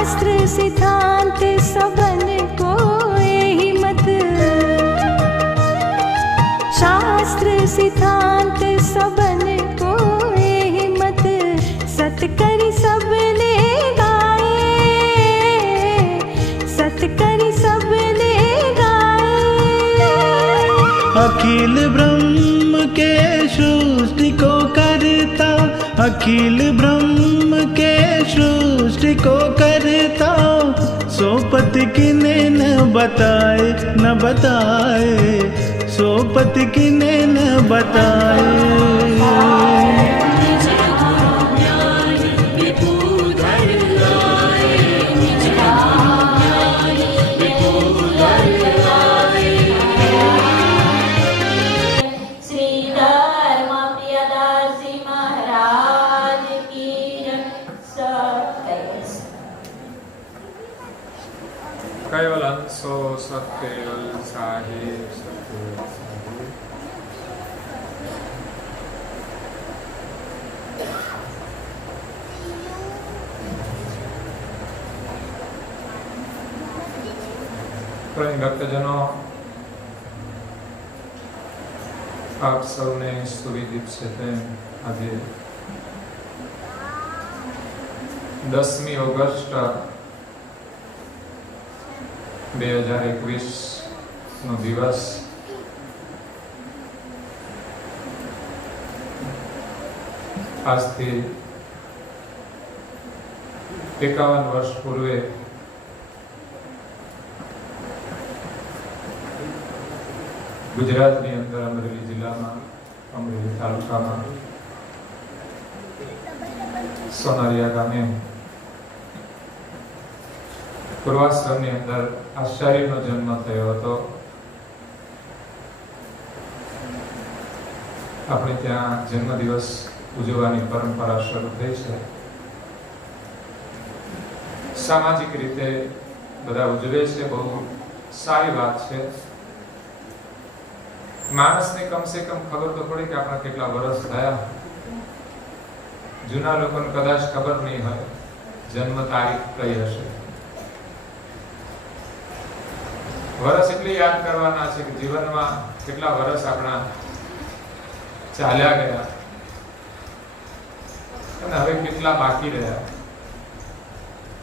शास्त्र सिद्धांत सबन को एहि मत, शास्त्र सिद्धांत सबन को एहि मत, सत करि सबने गाए, सत करि सबने गाए। अखिल ब्रह्म के सृष्टि को करता, अखिल ब्रह्म के सृष्टि को करता, सोपत किने न बताए, न बताए, सोपत किने न बताए। केवल अंशो सत्केवल साहिब सत्केवल साहिब। प्रेम भक्तजनों, आप सबने सुविदित છે આજે 10મી ઓગસ્ટ 2021 નો દિવસ આજથી 51 વર્ષ પૂર્વે ગુજરાતની અંદર અમરેલી જિલ્લામાં અમરેલી તાલુકામાં સોનારિયા ગામે પૂર્વાશ્રમની અંદર આચાર્યનો જન્મ થયો હતો। આપણે ત્યાં જન્મદિવસ ઉજવવાની પરંપરા શરૂ થઈ છે। સામાજિક રીતે બધા ઉજવે છે, બહુ સારી વાત છે। માણસને કમસે કમ ખબર તો પડે કે આપણા કેટલા વર્ષ થયા। જૂના લોકોને કદાચ ખબર નહીં હોય જન્મ તારીખ કઈ હશે। વર્ષ એટલે યાદ કરવાના છે કે જીવનમાં કેટલા વર્ષ આપણા ચાલ્યા ગયા અને હવે કેટલા બાકી રહ્યા,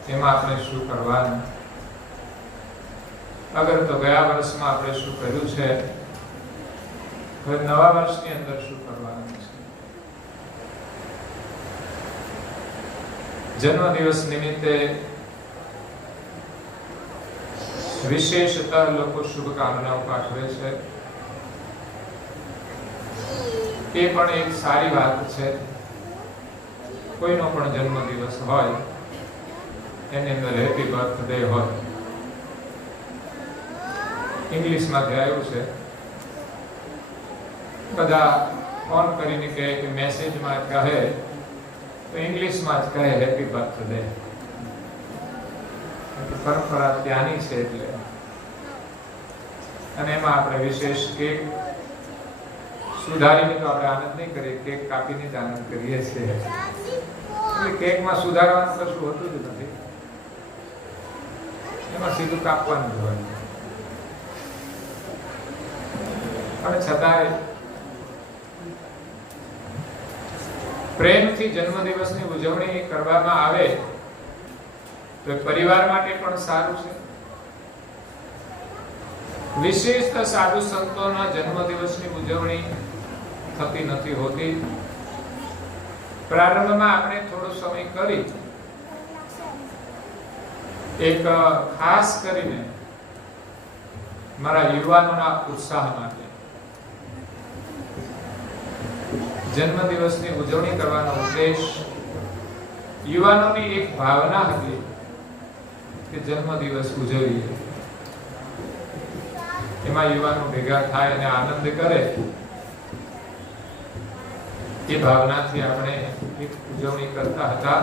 એમાં આપણે શું કરવાનું। અગર તો ગયા વર્ષમાં આપણે શું કર્યું છે, હવે નવા વર્ષની અંદર શું કરવાનું છે। જન્મદિવસ નિમિત્તે વિશેષતઃ લોકો શુભકામનાઓ પાઠવે છે, એ પણ એક સારી વાત છે। કોઈનો પણ જન્મદિવસ હોય એની અંદર હેપી બર્થડે હોય, ઇંગ્લિશમાંથી આવ્યું છે। બધા ફોન કરીને કહે કે મેસેજમાં કહે તો ઇંગ્લિશમાં જ કહે હેપી બર્થડે, પરંપરા ત્યાંની છે એટલે। અને એમાં આપણે વિશેષ કેક સુધારીને તો આપણે આનંદ નહીં કરીએ, કેક કાપીને જ આનંદ કરીએ છીએ। એટલે કેકમાં સુધારવાનું કશું હોતું જ નથી, એમાં સીધું કાપવાનું જ હોય। અને છતાંય પ્રેમથી જન્મદિવસની ઉજવણી કરવામાં આવે તો પરિવાર માટે પણ સારું છે। વિશેષતઃ સાધુ સંતોના જન્મદિવસની ઉજવણી થતી નથી હોતી। પ્રારંભમાં આપણે થોડો સમય કરી એક ખાસ કરીને મારા યુવાનોના ઉત્સાહ માટે જન્મદિવસની ઉજવણી કરવાનો ઉદ્દેશ યુવાનોની એક ભાવના હતી કે જન્મદિવસ ઉજવીએ, એમાં યુવાનો ભેગા થાય અને આનંદ કરે, એ ભાવનાથી આપણે એક ઉજવણી કરતા હતા।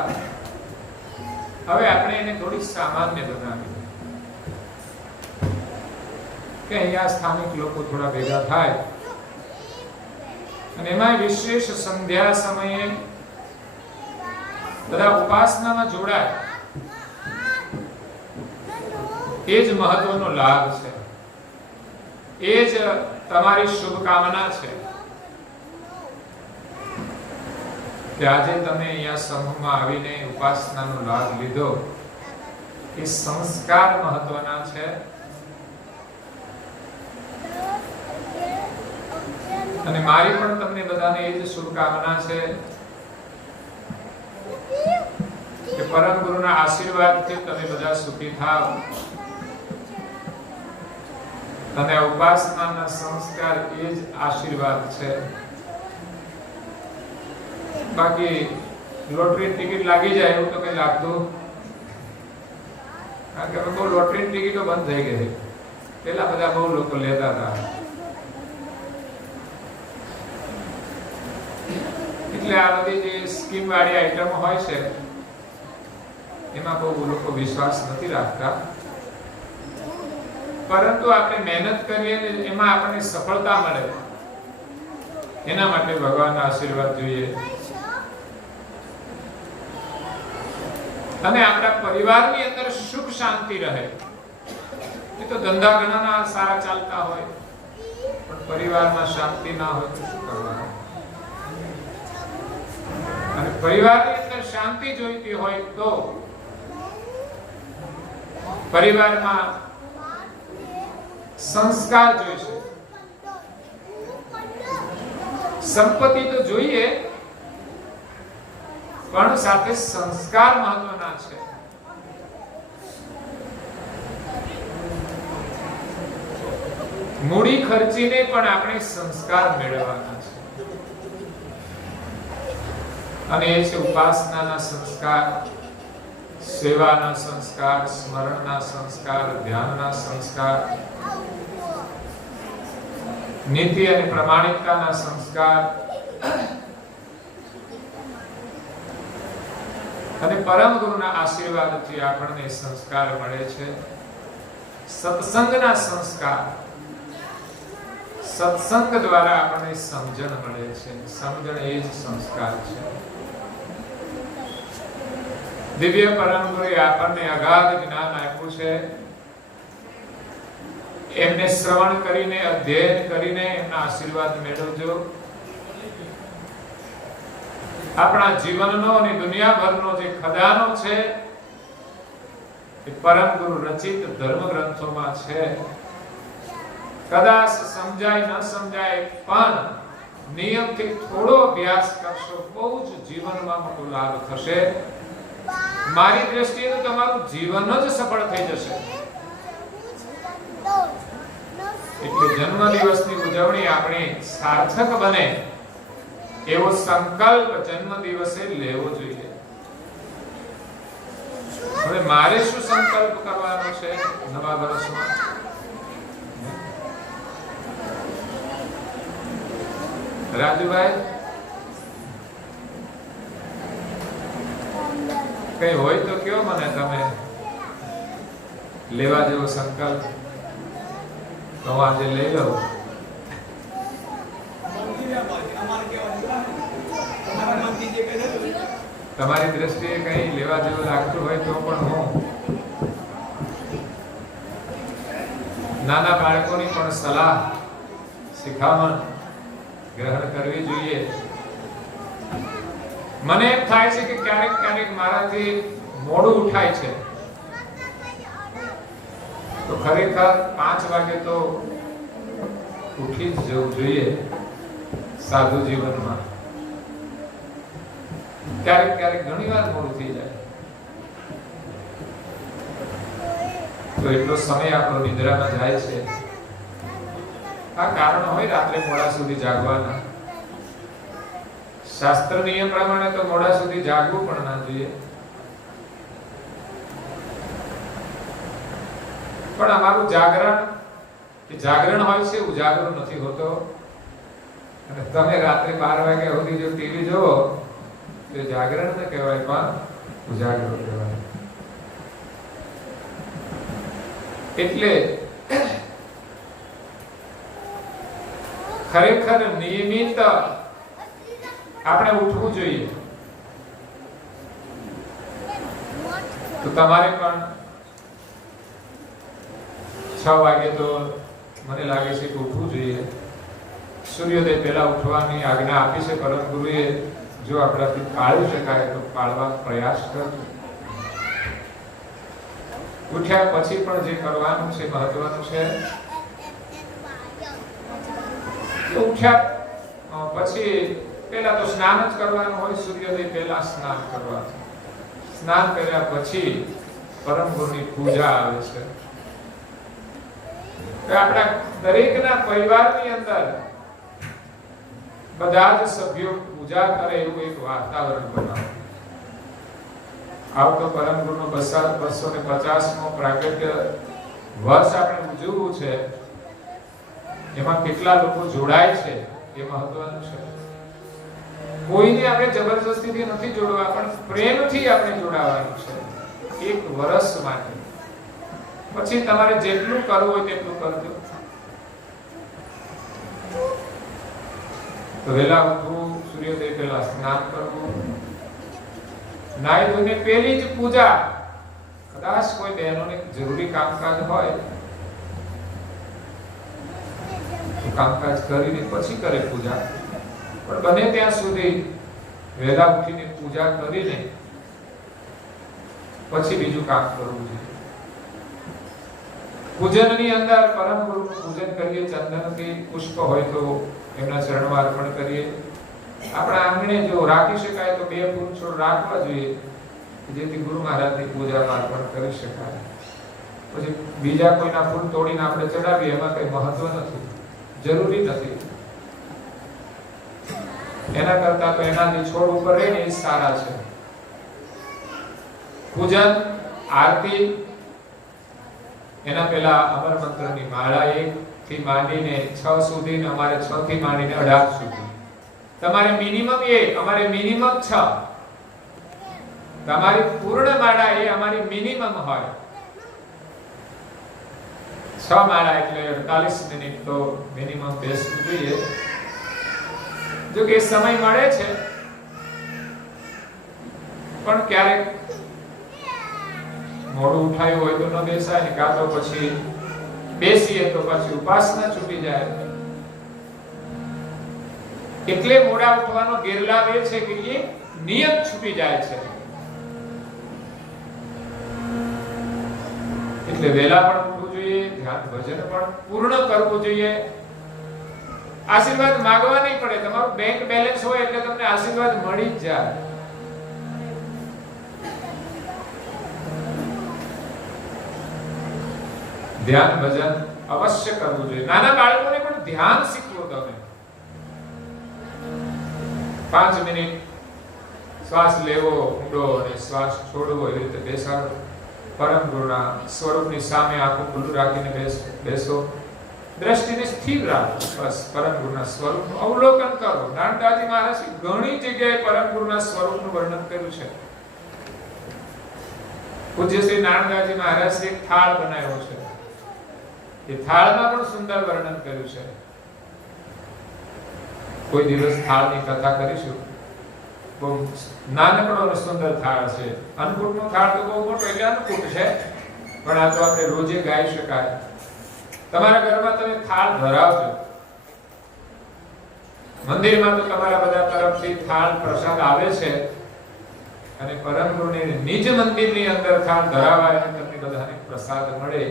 હવે આપણે એને થોડી સામાન્ય બનાવી કે અહીંયા સ્થાનિક લોકો થોડા ભેગા થાય અને એમાં વિશેષ સંધ્યા સમયે બધા ઉપાસનામાં જોડાય। એ જ મહત્વનો લાભ છે, એ જ તમારી શુભકામના છે કે આજે તમે અહીંયા સમૂહમાં આવીને ઉપાસનાનો લાભ લીધો. એ સંસ્કાર મહત્વના છે. અને મારી પણ તમને બધાને એ જ શુભકામના છે કે પરમ ગુરુના આશીર્વાદથી તમે બધા સુખી થાવ. અને ઉપાસનાના સંસ્કાર એ જ આશીર્વાદ છે. બાકી લોટરી ટિકિટ લાગી જાય એવું તો કઈ લાગતું, કારણ કે બહુ લોટરી ટિકિટો બંધ થઈ ગઈ. પેલા બધા બહુ લોકો લેતા હતા, એટલે આ બધી જે સ્કીમ વાળી આઈટમો હોય છે એમાં બહુ લોકો વિશ્વાસ નથી રાખતા. પરંતુ આપણે મહેનત કરીએ ને એમાં આપણને સફળતા મળે, એના માટે ભગવાનના આશીર્વાદ જોઈએ. અને આપણા પરિવારની અંદર સુખ શાંતિ રહે. એ તો ધંધા ઘણા સારા ચાલતા હોય, પણ પરિવારમાં શાંતિ ના હોય તો શું કરવાનું? અને પરિવારની અંદર શાંતિ જોઈતી હોય તો પરિવારમાં સંસ્કાર જોઈશે. સંપત્તિ તો જોઈએ, પણ સાથે સંસ્કાર મહત્વના છે. મૂડી ખર્ચીને પણ આપણે સંસ્કાર મેળવવાના છે. અને એ છે ઉપાસનાના સંસ્કાર, સેવાના સંસ્કાર, સ્મરણના સંસ્કાર, ધ્યાનના સંસ્કાર, નીતિ અને પ્રમાણિકતાના સંસ્કાર. અને પરમ ગુરુના આશીર્વાદથી આપણને સંસ્કાર મળે છે. સત્સંગના સંસ્કાર, સત્સંગ દ્વારા આપણને સમજણ મળે છે. સમજણ એ જ સંસ્કાર છે. દિવ્ય પરમ ગુરુએ આપણને અગાધ જ્ઞાન આપ્યું છે. એમને શ્રવણ કરીને, અધ્યયન કરીને એમના આશીર્વાદ મેળવજો. આપણા જીવનનો અને દુનિયાભરનો જે ખજાનો છે એ પરમ ગુરુ રચિત ધર્મ ગ્રંથોમાં છે. કદાચ સમજાય ન સમજાય, પણ નિયમથી થોડો અભ્યાસ કરશો, બહુ જ જીવનમાં મોટો લાભ થશે. મારી દ્રષ્ટિએ તો તમારું જીવન જ સફળ થઈ જશે. એટલે જન્મદિવસની ઉજવણી આપણી સાર્થક બને એવો સંકલ્પ જન્મદિવસે લેવો જોઈએ. હવે મારે શું સંકલ્પ કરવાનો છે નવા વર્ષમાં? રાજુભાઈ, કઈ હોય તો કયો મને, તમે લેવા જેવો સંકલ્પ તો આજે લઈ લો. તમારી દ્રષ્ટિએ કઈ લેવા જેવું લાગતું હોય તો પણ હું નાના બાળકોની પણ સલાહ, શિખામણ ગ્રહણ કરવી જોઈએ. મને એમ થાય છે કે ક્યારેક ક્યારેક મારાથી મોડું ઉઠાય છે, તો ખરેખર 5 વાગે તો ઉઠી જ જવું જોઈએ સાધુ જીવનમાં. ક્યારેક ક્યારેક ઘણી વાર મોડું થઈ જાય, તો એટલો સમય આપણો નિદ્રામાં જાય છે. આ કારણ હોય રાત્રે મોડા સુધી જાગવાના. શાસ્ત્ર નિયમ પ્રમાણે તો મોડા સુધી જાગવું પણ ના જોઈએ, પણ અમારું જાગરણ હોય છે, ઉજાગરો નથી હોતો. અને તમે રાત્રે 12 વાગ્યા સુધી જો ટીવી જોવો તો જાગરણ ન કહેવાય, પણ ઉજાગરો કહેવાય. એટલે ખરેખર નિયમિત આપણે ઉઠવું જોઈએ. તો તમારે પણ 6 વાગે તો મને લાગે છે કે ઉઠવું જોઈએ. સૂર્યોદય પહેલા ઉઠવાની આજ્ઞા આપી છે પરમ ગુરુએ. જો આપણાથી પાળી શકાય તો પાળવા પ્રયાસ કરજો. ઉઠ્યા પછી પણ જે કરવાનું છે મહત્વનું છે. ઉઠ્યા પછી પહેલા તો સ્નાન જ કરવાનું હોય. સૂર્યોદય પહેલા સ્નાન કરવાનું. સ્નાન કર્યા પછી પરમ ગુરુની પૂજા આવે છે. આપણા દરેકના પરિવારની અંદર બધા જ સભ્યો પૂજા કરે એવું એક વાતાવરણ બનાવો. આવતો પરમ ગુરુનો 250મો પ્રાગટ્ય વર્ષ આપણે ઉજવવું છે. એમાં કેટલા લોકો જોડાય છે એ મહત્વનું છે. કોઈને આપણે જબરજસ્તીથી નથી જોડવા, પણ પ્રેમથી આપણે જોડાવાનું છે એક વર્ષ માટે. પછી તમારે જેટલું કરવું હોય તેટલું કરજો. તો વહેલા ઉઠવું, સૂર્યોદય પહેલા સ્નાન કરવું, નાઈ ધોઈને પહેલી જ પૂજા. કદાચ કોઈ બહેનોને જરૂરી કામકાજ હોય તો કામકાજ કરીને પછી કરે પૂજા, પણ બને ત્યાં સુધી વહેલા ઉઠીને પૂજા કરીને પછી બીજું કામ કરવું જોઈએ. પૂજનની અંદર પરમ ગુરુનું પૂજન કરીએ. ચંદનથી પુષ્પ હોય તો એમના ચરણમાં અર્પણ કરીએ. આપણા આંગણે જો રાખી શકાય તો 2 ફૂલ છોડ રાખવા જોઈએ, જેથી ગુરુ મહારાજની પૂજામાં અર્પણ કરી શકાય. પછી બીજા કોઈના ફૂલ તોડીને આપણે ચડાવીએ એમાં કઈ મહત્વ નથી, જરૂરી નથી. એના કરતા તો એના જે છોડ ઉપર રહે ને એ સારા છે. પૂજન, આરતી, એના પહેલા અમર મંત્રની માળા 1 થી માંડીને 6 સુધી, ને અમારે 6 થી માંડીને 18 સુધી. તમારે મિનિમમ 1, અમારે મિનિમમ 6. તમારી પૂર્ણ માળા એ અમારી મિનિમમ હોય. 6 માળા એટલે 48 મિનિટ તો મિનિમમ બેસવું જોઈએ. જો કે સમય મળે છે, પણ ક્યારેક મોડું ઉઠાયું હોય તો ન બેસાય ને, કાં તો પછી બેસીએ તો પછી ઉપાસના છૂટી જાય. એટલે મોડા ઉઠવાનો ગેરલાભ એ છે કે એ નિયમ છૂટી જાય છે. એટલે વહેલા પણ ઉઠવું જોઈએ, ધ્યાન ભજન પણ પૂર્ણ કરવું જોઈએ. આશીર્વાદ માંગવા નહીં પડે. તમારું બેંક બેલેન્સ હોય એટલે તમને આશીર્વાદ મળી જ જાય. ધ્યાન ભજન અવશ્ય કરવું જોઈએ. નાના બાળકોને પણ ધ્યાન શીખવો. તમે 5 મિનિટ શ્વાસ લેવો ઊંડો અને શ્વાસ છોડવો એવી રીતે બેસાડો. પરમ ગુરુના સ્વરૂપની સામે આંખો ખુલ્લું રાખીને બેસો. દ્રષ્ટિને સ્થિર રાખો. બસ પરમ ગુરુના સ્વરૂપનું અવલોકન કરો. નાનદાજી મહારાજે ઘણી જગ્યાએ પરમ ગુરુના સ્વરૂપનું વર્ણન કર્યું છે. પૂજ્ય શ્રી નાનદાજી મહારાજે એક થાળ બનાવ્યો છે. એ થાળમાં પણ સુંદર વર્ણન કર્યું છે. કોઈ દિવસ થાળની કથા કરીશું. બહુ નાનકડો અને સુંદર થાળ છે. અન્નકૂટનો થાળ તો બહુ મોટો એટલે અન્નકૂટ છે, પણ આ તો આપણે રોજે ગાઈ શકાય. તમારા ઘરમાં તમે થાળ ધરાવજો. મંદિરમાં તો તમારા બધા તરફથી થાળ પ્રસાદ આવે છે, અને પરમ ગુરુની નિજ મંદિરની અંદર થાળ ધરાવાય અને તમને બધાને પ્રસાદ મળે,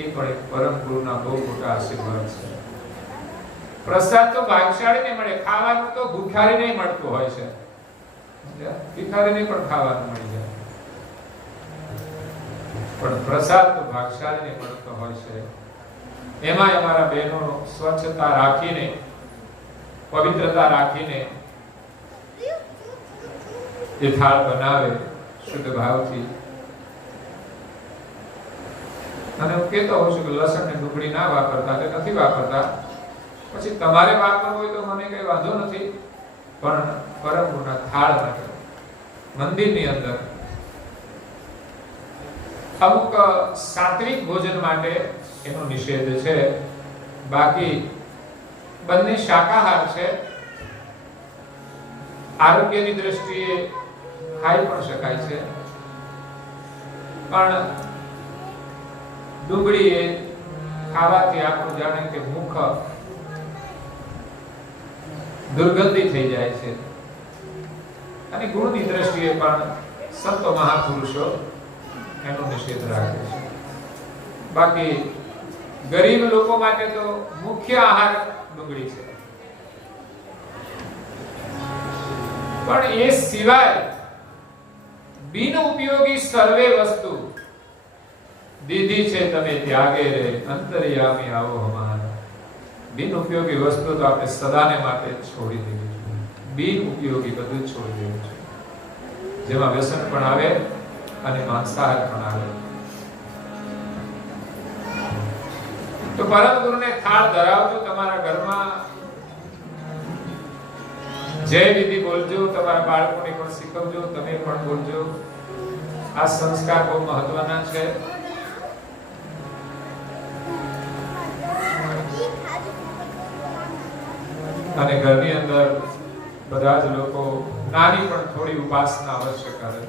એ પણ એક પરમ ગુરુના બહુ મોટા આશીર્વાદ છે. પ્રસાદ તો ભાગ્યશાળીને મળે. ખાવાનું તો ભૂખારીને મળતું હોય છે. ભિખારીને પણ ખાવાનું મળી જાય, પણ પ્રસાદ તો ભાગ્યશાળીને મળતો હોય છે. એમાં અમારા બહેનો સ્વચ્છતા રાખીને, પવિત્રતા રાખીને એ થાળ બનાવે શુદ્ધ ભાવથી. અને હું કહેતો હોઉં છું કે લસણ ને ડુંગળી ના વાપરતા, કે નથી વાપરતા. પછી તમારે વાપરવું હોય તો મને કઈ વાંધો નથી, પણ પરમ ગુરુના થાળ માટે મંદિરની અંદર અમુક સાત્વિક ભોજન માટે એનો નિષેધ છે. બાકી બંને શાકાહાર છે. આરોગ્યની દ્રષ્ટિએ ખાઈ પણ શકાય છે, પણ ડુંગળી એ ખાવાથી આપણું જાણે કે મુખ દુર્ગંધી થઈ જાય છે, અને ગુણની દ્રષ્ટિએ પણ સંતો મહાપુરુષો એનો નિષેધ રાખે છે. બાકી ગરીબ લોકો માટે તો મુખ્ય આહાર ડુંગળી છે. પણ એ સિવાય બિન ઉપયોગી સર્વે વસ્તુ દીધી છે તમે ત્યાગે રે અંતર્યામી આવો હમારા. બિન ઉપયોગી વસ્તુ તો આપણે સદાને માટે છોડી દેવી જોઈએ. બિન ઉપયોગી બધું જ છોડી દેવું છે, જેમાં વ્યસન પણ આવે અને માંસાહાર પણ આવે. તો પરમ ગુરુને થાળ ધરાવજો. તમારા ઘરમાં જય વિધિ બોલજો, તમારા બાળકોને પણ શીખવજો, તમે પણ બોલજો. આ સંસ્કાર બહુ મહત્વના છે. અને ઘરની અંદર બધા જ લોકો નાની પણ થોડી ઉપાસના અવશ્ય કરે.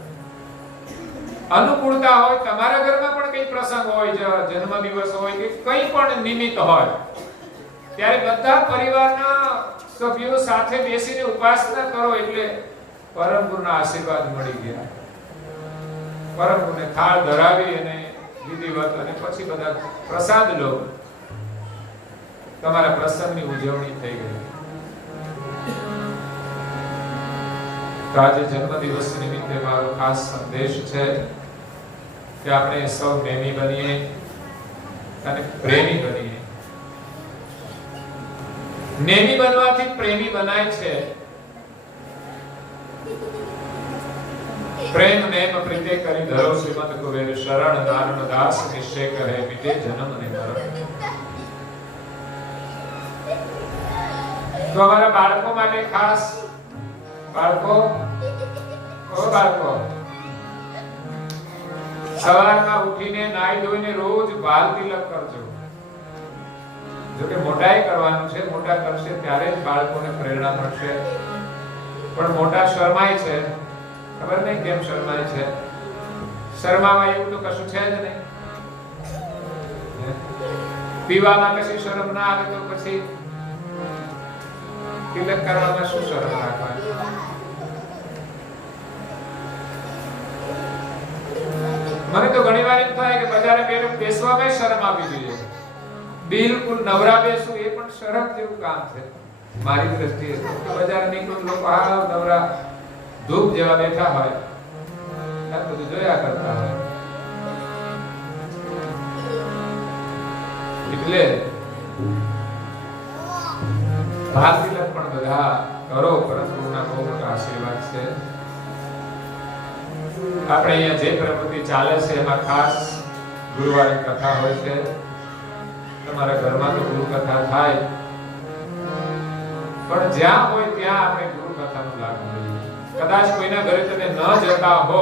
અનુકૂળતા હોય, તમારા ઘરમાં પણ કઈ પ્રસંગ હોય, જન્મદિવસ હોય કે કઈ પણ નિમિત્ત હોય, ત્યારે બધા પરિવારના સભ્યો સાથે બેસીને ઉપાસના કરો એટલે પરમ ગુરુના આશીર્વાદ મળી ગયા. પરમ ગુરુને થાળ ધરાવી અને વિધિવત અને પછી બધા પ્રસાદ લો. તમારા પ્રસંગની ઉજવણી થઈ ગઈ. તો આજે જન્મદિવસ નિમિત્તે મારો ખાસ સંદેશ છે કે આપણે સૌ પ્રેમી બનીએ અને પ્રેમી બનીએ. નેમી બનવાથી પ્રેમી બનાય છે. પ્રેમ નેમ પ્રીતે કરી ધરો શ્રીમદ કુબેર શરણ નારણ દાસ નિશ્ચય કરે મિટે જન્મ ને મરણ. તો અમારા બાળકો માટે ખાસ, બાળકો સવારમાં ઉઠીને નાઈ ધોઈને રોજ બાલ તિલક કરજો. જોકે મોટાઈ કરવાનું છે, મોટા કરશે ત્યારે જ બાળકોને પ્રેરણા મળશે. પણ મોટા શરમાય છે, ખબર નહીં કેમ શરમાય છે. શરમામાં એવું તો કશું છે જ નહીં. પીવામાં કશી શરમ ના આવે તો પછી તિલક કરવામાં શું શરમ રાખવાની? મને તો ઘણી વાર એમ થાય કે બજારે બેસવામાં શરમ આવી જોઈએ. બિલકુલ નવરા બેસવું એ પણ શરમ જેવું કામ છે મારી દ્રષ્ટિએ. બજારે નીકળું લોકો હાવ નવરા ધૂપ જેવા બેઠા હોય, આ બધું જોયા કરતા હોય. એટલે ભાલ તિલક પણ બધા કરો. પરમગુરુના બહુ મોટા આશીર્વાદ છે. આપણે અહીંયા જે પ્રવૃત્તિ ચાલે છે એમાં ખાસ ગુરુવારની કથા હોય છે. તમારા ઘરમાં તો ગુરુ કથા થાય, પણ જ્યાં હોય ત્યાં આપણે ગુરુ કથાનો લાભ લઈએ. કદાચ કોઈના ઘરે તમે ન જતા હો,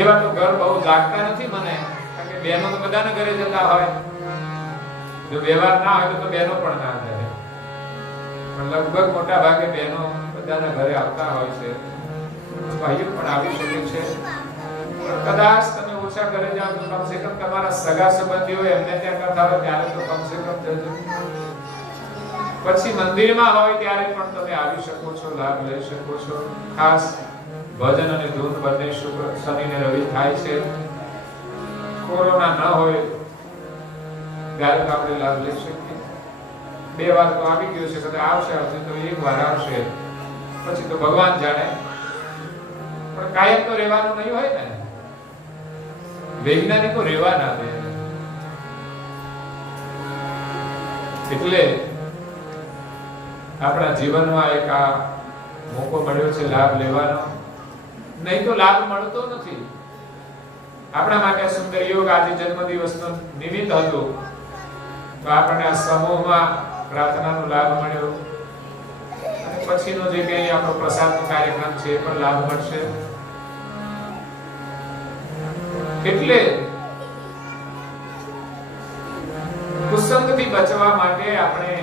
એવા તો ઘર બહુ જાગતા નથી મને, કારણ કે બહેનો તો બધાના ઘરે જતા હોય. જો વ્યવહાર ના હોય તો બહેનો પણ ના જાય, પણ લગભગ મોટા ભાગે બહેનો બધાના ઘરે આવતા હોય છે. ભાઈઓ પણ આવી શકે છે. કદાચ તમે ઓછા ઘરે જાઓ તો કમસે કમ તમારા સગા સંબંધીઓ એમને ત્યાં કથા હોય ત્યારે તો કમસે કમ જજો. પછી મંદિરમાં હોય ત્યારે પણ તમે આવી શકો છો, લાભ લઈ શકો છો. ખાસ ભજન અને ધૂન બંને શુક્ર, શનિ ને રવિ થાય છે. કોરોના ન હોય ત્યારે તો આપણે લાભ લઈ શકીએ. 2 વાર તો આવી ગયો છે, કદાચ આવશે તો 1 વાર આવશે, પછી તો ભગવાન જાણે. પણ કાયમ તો રહેવાનું નહીં હોય ને. વૈજ્ઞાનિકો રહેવા ના દે. એટલે આપણા જીવનમાં એક આ મોકો મળ્યો છે લાભ લેવાનો. નહીં તો લાભ મળતો નથી. આપણા માટે સુંદર યોગ આજે જન્મદિવસનો નિમિત્ત હતો, તો આપણને આ સમૂહમાં પ્રાર્થનાનો લાભ મળ્યો. અને પછીનો જે કંઈ આપણો પ્રસાદનો કાર્યક્રમ છે એ પણ લાભ મળશે. એટલે કુસંગથી બચવા માટે આપણે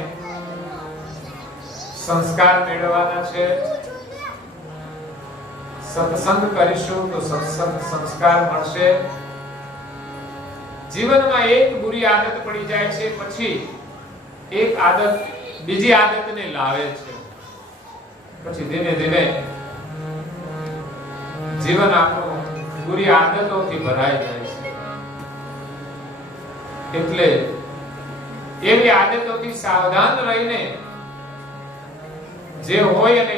સંસ્કાર મેળવવાના છે. સત્સંગ કરીશું તો સત્સંગ સંસ્કાર મળશે. જીવનમાં એક બુરી આદત પડી જાય છે, પછી એક આદત બીજી આદતને લાવે છે, પછી ધીમે ધીમે જીવન આપણું બુરી આદતોથી ભરાઈ જાય છે. એટલે એવી આદતોથી સાવધાન રહીને જે હોય એને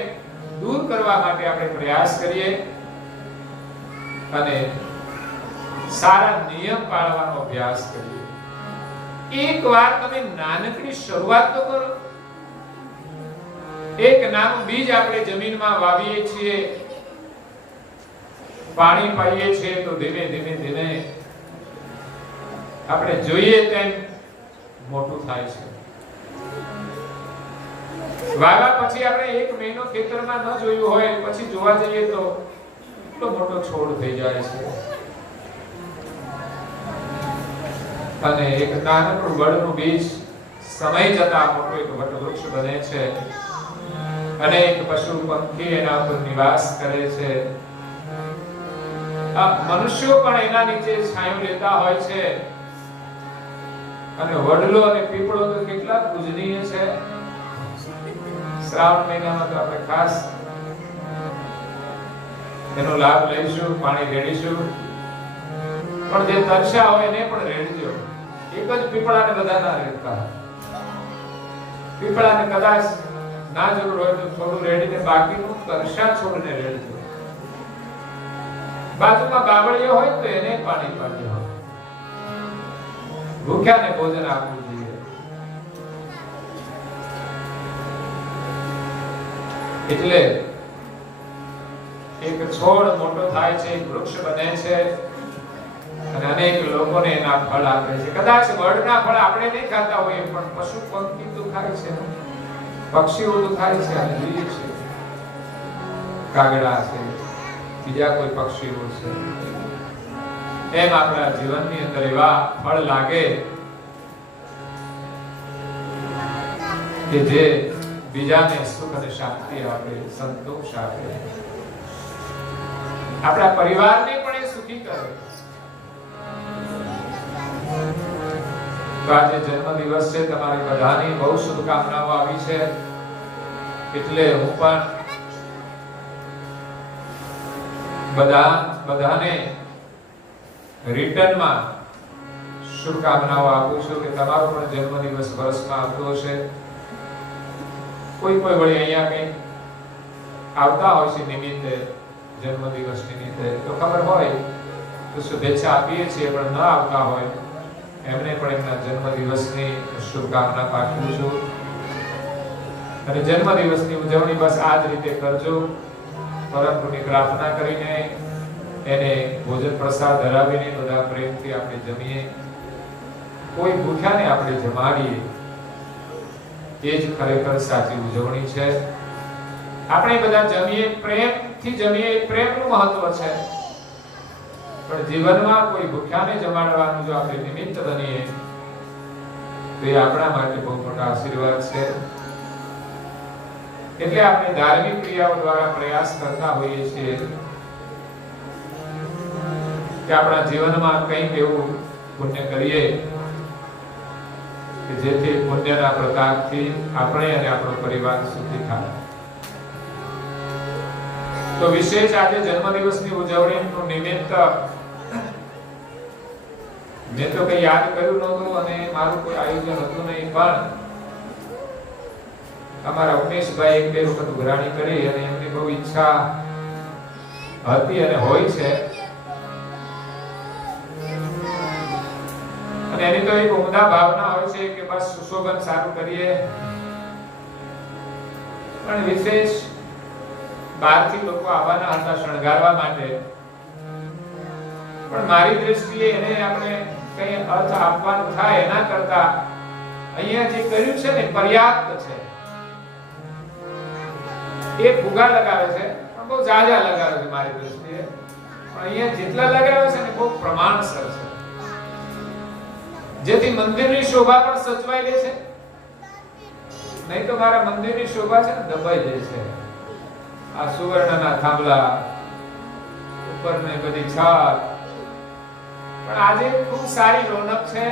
દૂર કરવા માટે આપણે પ્રયાસ કરીએ અને સારા નિયમ પાળવાનો અભ્યાસ કરીએ. એકવાર તમે નાનકડી શરૂઆત તો કરો. એક નાનું બીજ આપણે જમીનમાં વાવીએ છીએ, પાણી પાઈએ છીએ, તો ધીમે ધીમે ધીમે આપણે જોઈએ તેમ મોટું થાય છે. વાવ્યા પછી આપણે 1 મહિનો ખેતરમાં ન જોયું હોય, પછી જોવા જઈએ તો એટલો મોટો છોડ થઈ જાય છે. અને એક નાનકડું વડનું બીજ સમય જતા મોટું એક વટવૃક્ષ બને છે. અનેક પશુ પંખી એના ઉપર નિવાસ કરે છે. આ મનુષ્યો પણ એના નીચે છાંયો લેતા હોય છે. અને વડલો અને પીપળો તો કેટલા પૂજનીય છે. શ્રાવણ મહિનામાં તો આપણે ખાસ એનો લાભ લઈશું, પાણી રેડીશું. પણ જે તરસ્યા હોય એને પણ રેડજો. એક જ પીપળાને બધા ના રેડતા. પીપળાને કદાચ ના જરૂર હોય તો થોડું રેડીને બાકીનું તરસ્યા છોડને રેડજો. બાજુમાં બાવળીઓ હોય તો એને પાણી પાડજો. ભૂખ્યાને ભોજન આપવું જોઈએ. એટલે એક છોડ મોટો થાય છે, એક વૃક્ષ બને છે અને અનેક લોકોને એના ફળ આપે છે. કદાચ વડના ફળ આપણે નહીં ખાતા હોઈએ, પણ પશુ પંખી તો ખાય છે, પક્ષીઓ તો ખાય છે, અને જીવ છે, કાગડા છે, બીજા કોઈ પક્ષીઓ છે. એમ આપણા જીવનની અંદર એવા ફળ લાગે કે જે બીજાને સુખ અને શાંતિ આપે, સંતોષ આપે, આપણા પરિવારને પણ એ સુખી કરે. તો આજે જન્મદિવસ છે, તમારી બધાની બહુ શુભકામનાઓ આવી છે. એટલે હું પણ બધાને રિટર્નમાં શુભકામનાઓ આપું છું કે તમારો પણ જન્મદિવસ વર્ષમાં આવતો હશે. કોઈ વળી અહીંયા કંઈ આવતા હોય છે નિમિત્તે, જન્મદિવસ નિમિત્તે, તો ખબર હોય તો શુભેચ્છા આપીએ છીએ. પણ ન આવતા હોય એમને પણ એમના જન્મદિવસની શુભકામના પાઠવું છું. અને જન્મદિવસની ઉજવણી બસ આ જ રીતે કરજો. પરમ ગુરુની પ્રાર્થના કરીને એને ભોજન પ્રસાદ ધરાવીને બધા પ્રેમથી આપણે જમીએ. કોઈ ભૂખ્યાને આપણે જમાડીએ, એ જ ખરેખર સાચી ઉજવણી છે. આપણે બધા જમીએ, પ્રેમથી જમીએ, પ્રેમનું મહત્વ છે. પણ જીવનમાં કોઈ ભૂખ્યાને જમાડવાનું જો આપણે નિમિત્ત બનીએ તો એ આપણા માટે બહુ મોટા આશીર્વાદ છે. એટલે આપણે ધાર્મિક ક્રિયાઓ દ્વારા પ્રયાસ કરતા હોઈએ છીએ કે આપણા જીવનમાં કંઈક એવું પુણ્ય કરીએ કે જેથી પુણ્યના પ્રતાપથી આપણે અને આપણો પરિવાર સુખી થાય. તો વિશેષ આજે જન્મદિવસની ઉજવણીનું નિમિત્ત મેં તો કઈ યાદ કર્યું નહોતું અને મારું કોઈ આયોજન હતું નહીં, પણ અમારા ઉમેશભાઈ એક બે વખત ઉઘરાણી કરી અને એમની બહુ ઈચ્છા હતી અને હોય છે. અને એની તો એક ઉમદા ભાવના હોય છે કે બસ સુશોભન સારું કરીએ. પણ વિશેષ બહારથી લોકો આવવાના હતા શણગારવા માટે, પણ મારી દ્રષ્ટિએ એને આપણે કઈ અર્થ આપવાનું થાય એના કરતા અહીંયા જે કર્યું છે ને પર્યાપ્ત છે. એ ફુગા લગાવે છે પણ બહુ જાજા લગાવે છે મારી દ્રષ્ટિએ, પણ અહીંયા જેટલા લગાવે છે ને બહુ પ્રમાણસર છે, જેથી મંદિરની શોભા પણ સચવાઈ રહે છે. નહીં તો મારા મંદિરની શોભા છે ને દબાઈ જાય છે. આ સુવર્ણના થાંભલા, ઉપરને બધી છાલ, પણ આજે ખૂબ સારી રોનક છે.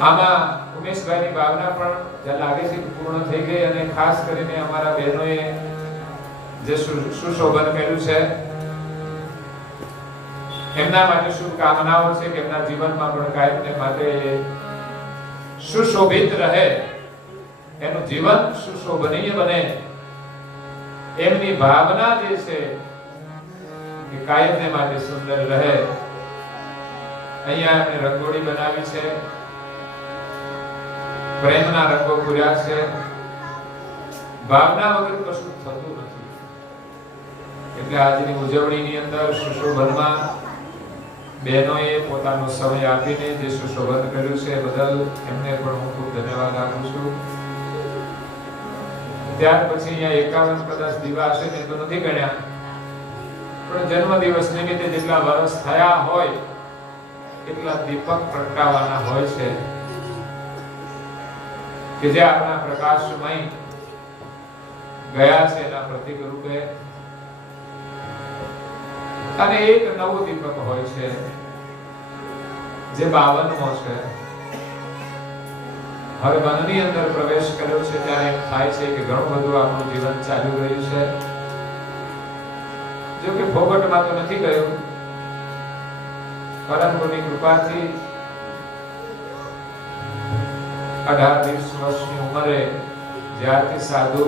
આમાં ઉમેશભાઈની ભાવના પણ જ્યાં લાગે છે કે પૂર્ણ થઈ ગઈ, અને ખાસ કરીને અમારા બહેનોએ જે સુશોભન કર્યું છે એમના માટે શુભકામનાઓ છે કે એમના જીવનમાં પણ કાયમને માટે સુશોભિત રહે, એનું જીવન સુશોભનીય બને, એમની ભાવના જે છે કે કાયમને માટે સુંદર રહે. અહીંયા એમને રંગોળી બનાવી છે, પ્રેમના રંગો પૂર્યા છે. ભાવના વગર કશું થતું નથી. એટલે આજની ઉજવણીની અંદર સુશોભનમાં બહેનોએ પોતાનો સમય આપીને જે સુશોભન કર્યું છે બદલ એમને પણ હું ખૂબ ધન્યવાદ આપું છું. ત્યાર પછી અહીંયા 51 કદાચ દીવા હશે ને તો નથી ગણ્યા, પણ જન્મદિવસ નિમિત્તે જેટલા વર્ષ થયા હોય એટલા દીપક પ્રગટાવવાના હોય છે કે જે આપણા પ્રકાશમય ગયા છે એના પ્રતીક રૂપે. અને એક નવો દીપક હોય છે જે 52મો છે. હવે મનની અંદર પ્રવેશ કર્યો છે ત્યારે એમ થાય છે કે ઘણું બધું આપણું જીવન ચાલી રહ્યું છે. જો કે ફોગટમાં તો નથી ગયું, પરમગુરુની કૃપાથી 18-20 વર્ષની ઉંમરે જ્યારથી સાધુ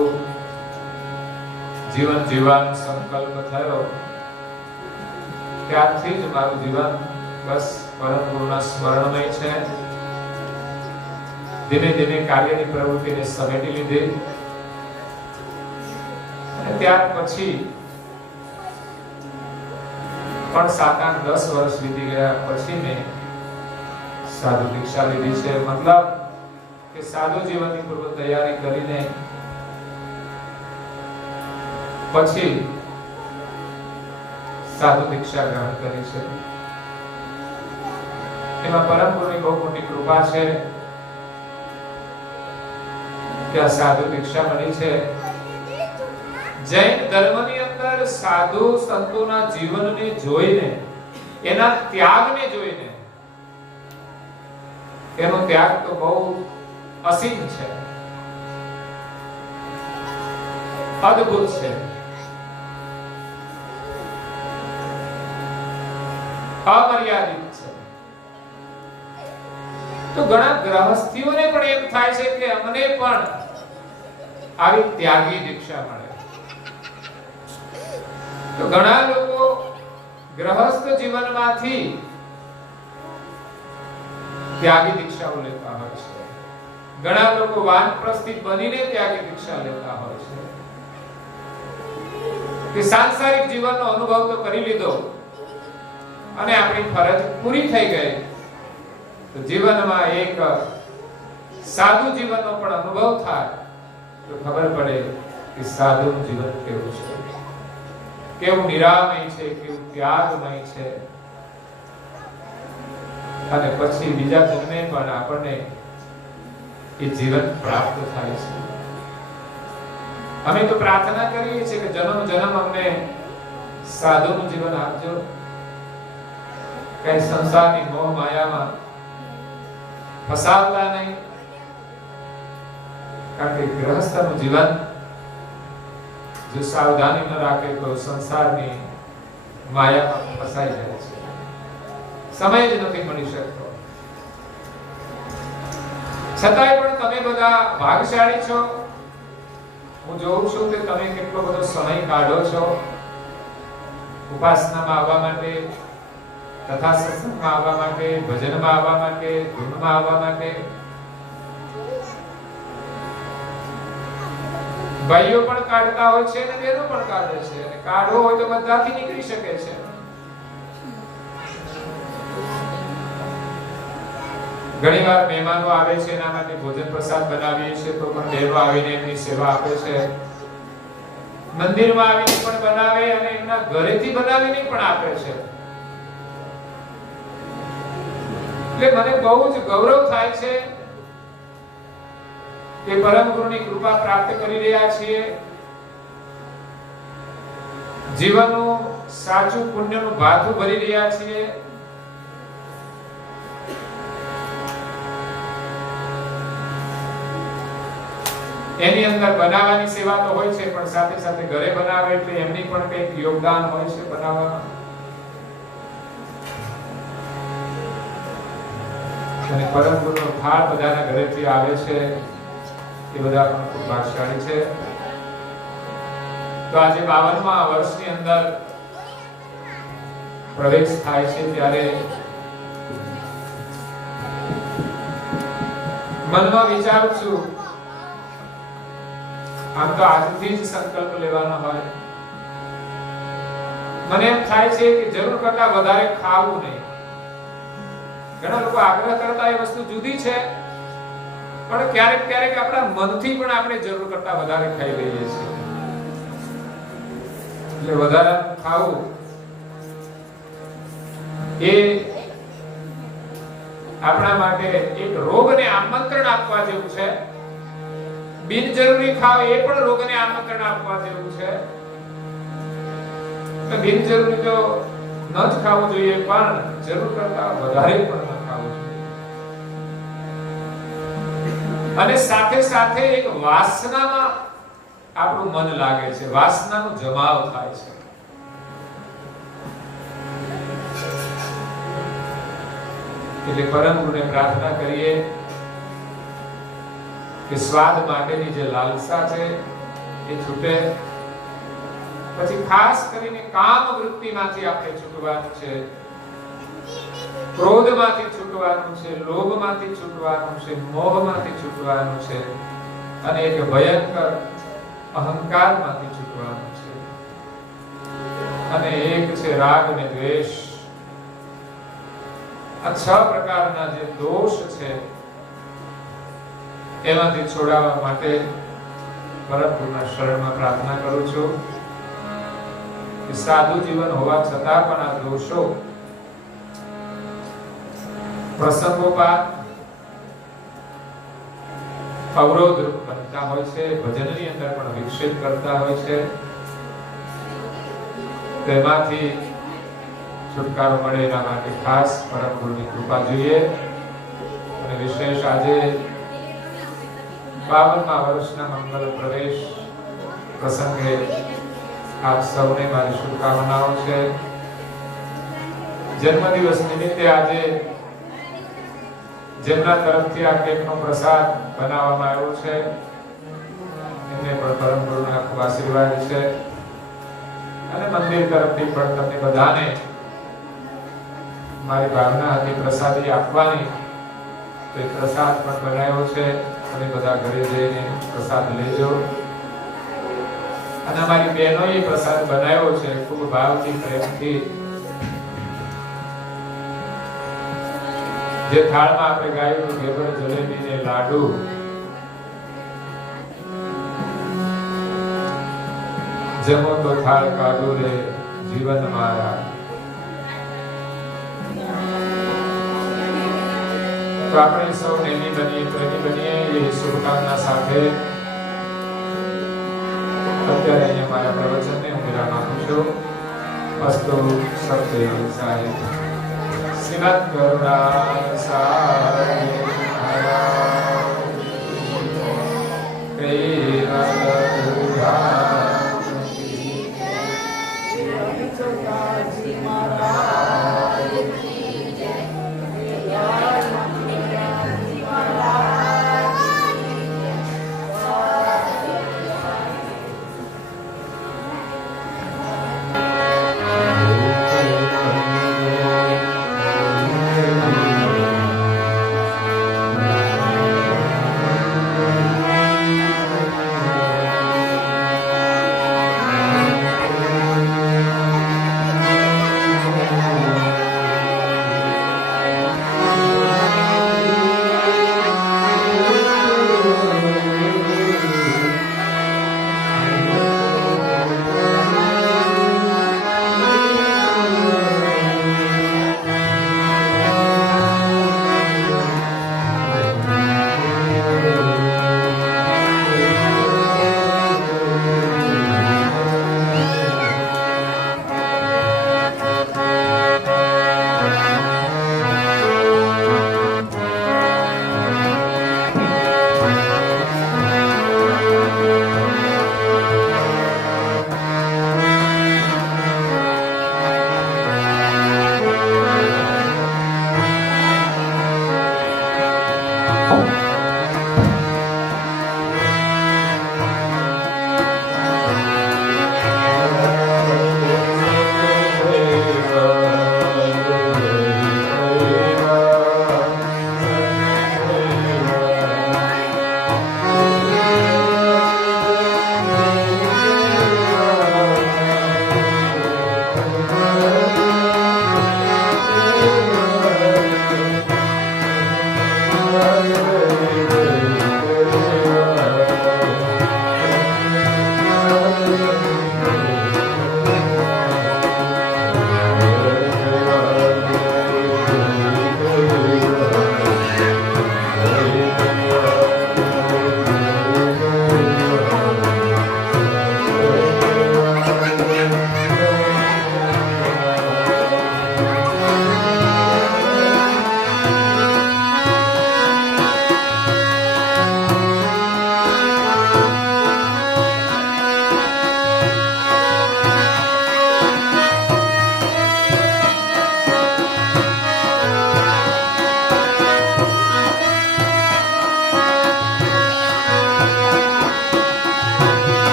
જીવન જીવવાનો સંકલ્પ થયો ત્યારથી જ મારું જીવન બસ પરમગુરુના સ્મરણમય છે. ધીમે ધીમે કાર્યની પ્રવૃત્તિને સમેટી લીધી, અને ત્યાર પછી પણ 7-8-10 વર્ષ વીતી ગયા પછી મેં સાધુ દીક્ષા લીધી છે. મતલબ કે સાધુ જીવનની પૂર્વ તૈયારી કરીને પછી સાધુ દીક્ષા ગ્રહણ કરી છે. એમાં પરમ ગુરુની બહુ મોટી કૃપા છે કે આ સાધુ દીક્ષા મળી છે. જૈન ધર્મની અંદર સાધુ સંતોના જીવનને જોઈને, એના ત્યાગને જોઈને, એનો ત્યાગ તો બહુ અસીમ છે, અદ્ભુત છે, અમર્યાદિત છે. તો ઘણા ગ્રહસ્થીઓને પણ એમ થાય છે કે અમને પણ આવી ત્યાગી દીક્ષા મળે. તો ઘણા લોકો ગ્રહસ્થ જીવનમાંથી ત્યાગી દીક્ષાઓ લેતા હોય છે. ઘણા લોકો વાનપ્રસ્થિત બનીને ત્યાગી દીક્ષા લેતા હોય છે કે સાંસારિક જીવનનો અનુભવ તો કરી લીધો અને આપણી ફરજ પૂરી થઈ ગઈ, તો જીવનમાં એક સાધુ જીવનનો પણ અનુભવ થાય તો ખબર પડે કે સાધુનું જીવન કેવું છે, કેવું નિરામય છે, કેવું ત્યાગમય છે. અને પછી બીજા જન્મે પણ આપણને એ જીવન પ્રાપ્ત થાય છે. અમે તો પ્રાર્થના કરીએ છીએ કે જન્મ જન્મ અમને સાધુનું જીવન આપજો, કઈ સંસારની મોહ માયામાં ફસાવતા નહીં. કારણ કે ગૃહસ્થનું જીવન જો સાવધાની ન રાખે તો સંસારની માયામાં ફસાઈ જાય છે, સમય જ નથી મળી શકતો. છતાંય પણ તમે બધા ભાગ્યશાળી છો. હું જોઉં છું કે તમે કેટલો બધો સમય કાઢો છો ઉપાસનામાં આવવા માટે, તથા સત્સંગમાં આવવા માટે, ભજનમાં આવવા માટે, ધૂનમાં આવવા માટે. ભાઈઓ પણ કાઢતા હોય છે અને બહેનો પણ કાઢે છે, અને કાઢવો હોય તો બધાથી નીકળી શકે છે. ઘણીવાર મહેમાનો આવે છે, એના માટે ભોજન પ્રસાદ બનાવીએ છીએ તો પણ બહેનો આવીને એમની સેવા આપે છે. મંદિરમાં આવીને પણ બનાવે અને એમના ઘરેથી બનાવીને પણ આપે છે. એટલે મને બહુ જ ગૌરવ થાય છે કે પરમ ગુરુની કૃપા પ્રાપ્ત કરી રહ્યા છીએ. જીવનનું સાચું પુણ્યનું ભાથું ભરી રહ્યા છીએ? એની અંદર બનાવવાની સેવા તો હોય છે, પણ સાથે સાથે ઘરે બનાવે એટલે એમની પણ કંઈક યોગદાન હોય છે બનાવવામાં. અને પરમ ગુરુનો થાળ બધાના ઘરેથી આવે છે, એ બધા પણ ખૂબ ભાગ્યશાળી છે. તો આજે 52મા વર્ષની અંદર પ્રવેશ થાય છે ત્યારે મનમાં વિચારું છું, આમ તો આજથી જ સંકલ્પ લેવાનો હોય. મને એમ થાય છે કે જરૂર કરતા વધારે ખાવું નહીં. ઘણા લોકો આગ્રહ કરતા એ વસ્તુ જુદી છે, પણ ક્યારેક ક્યારેક આપણા મનથી પણ આપણે જરૂર કરતા વધારે ખાઈ લઈએ છીએ. એટલે વધારે ખાવું એ આપણા માટે એક રોગને આમંત્રણ આપવા જેવું છે. બિનજરૂરી ખાવ એ પણ રોગને આમંત્રણ આપવા જેવું છે. તો બિનજરૂરી તો ન જ ખાવું જોઈએ, પણ જરૂર કરતા વધારે પણ ન ખાવું જોઈએ. અને સાથે સાથે એક વાસનામાં આપણું મન લાગે છે, વાસનાનો જમાવ થાય છે. એટલે પરમ ગુરુને પ્રાર્થના કરીએ કે સ્વાદ માટેની જે લાલસા છે એ છૂટે. પછી ખાસ કરીને કામ વૃત્તિમાંથી આપણે છૂટવાનું છે, ક્રોધમાંથી છૂટવાનું છે, લોભમાંથી છૂટવાનું છે, મોહમાંથી છૂટવાનું છે, અને એક ભયંકર અહંકારમાંથી છૂટવાનું છે, અને એક છે રાગ અને દ્વેષ. આ 6 પ્રકારના જે દોષ છે એમાંથી છોડાવવા માટે પરમ ગુરુના શરણમાં પ્રાર્થના કરું છું કે સાધુ જીવન હોવા છતાં પણ આ દોષો પ્રસંગોપાત અવરોધ બનતા હોય છે, ભજનની અંદર પણ વિક્ષેપ કરતા હોય છે. તેમાંથી છુટકારો મળે એના માટે ખાસ પરમ ગુરુની કૃપા જોઈએ. અને વિશેષ આજે 52મા વર્ષના મંગલ પ્રવેશ પ્રસંગે આપ સૌને મારી શુભકામનાઓ છે. જન્મદિવસ નિમિત્તે આજે જેમના તરફથી આ કેકનો પ્રસાદ બનાવવામાં આવ્યો છે એમને પણ પરમ ગુરુના ખૂબ આશીર્વાદ છે. અને મંદિર તરફથી પણ તમને બધાને મારી ભાવના હતી પ્રસાદી આપવાની, તો એ પ્રસાદ પણ બનાવ્યો છે. અને બધા ઘરે જઈને પ્રસાદ લેજો. અને અમારી બહેનોએ પ્રસાદ બનાવ્યો છે ખૂબ ભાવથી, પ્રેમથી. જે થાળમાં આપણે ગાયું ઘેવર, જલેબી ને લાડુ, જમો તો થાળ કાઢો રે જીવન મારા. તો આપણે સૌ નેમી બનીએ, પ્રેમી બનીએ એ શુભકામના સાથે અત્યારે અહીંયા મારા પ્રવચનને હું વિરામ આપું છું. અસ્તુ સત્ય સાઈ શ્રીમદ કરુણા સાઈ.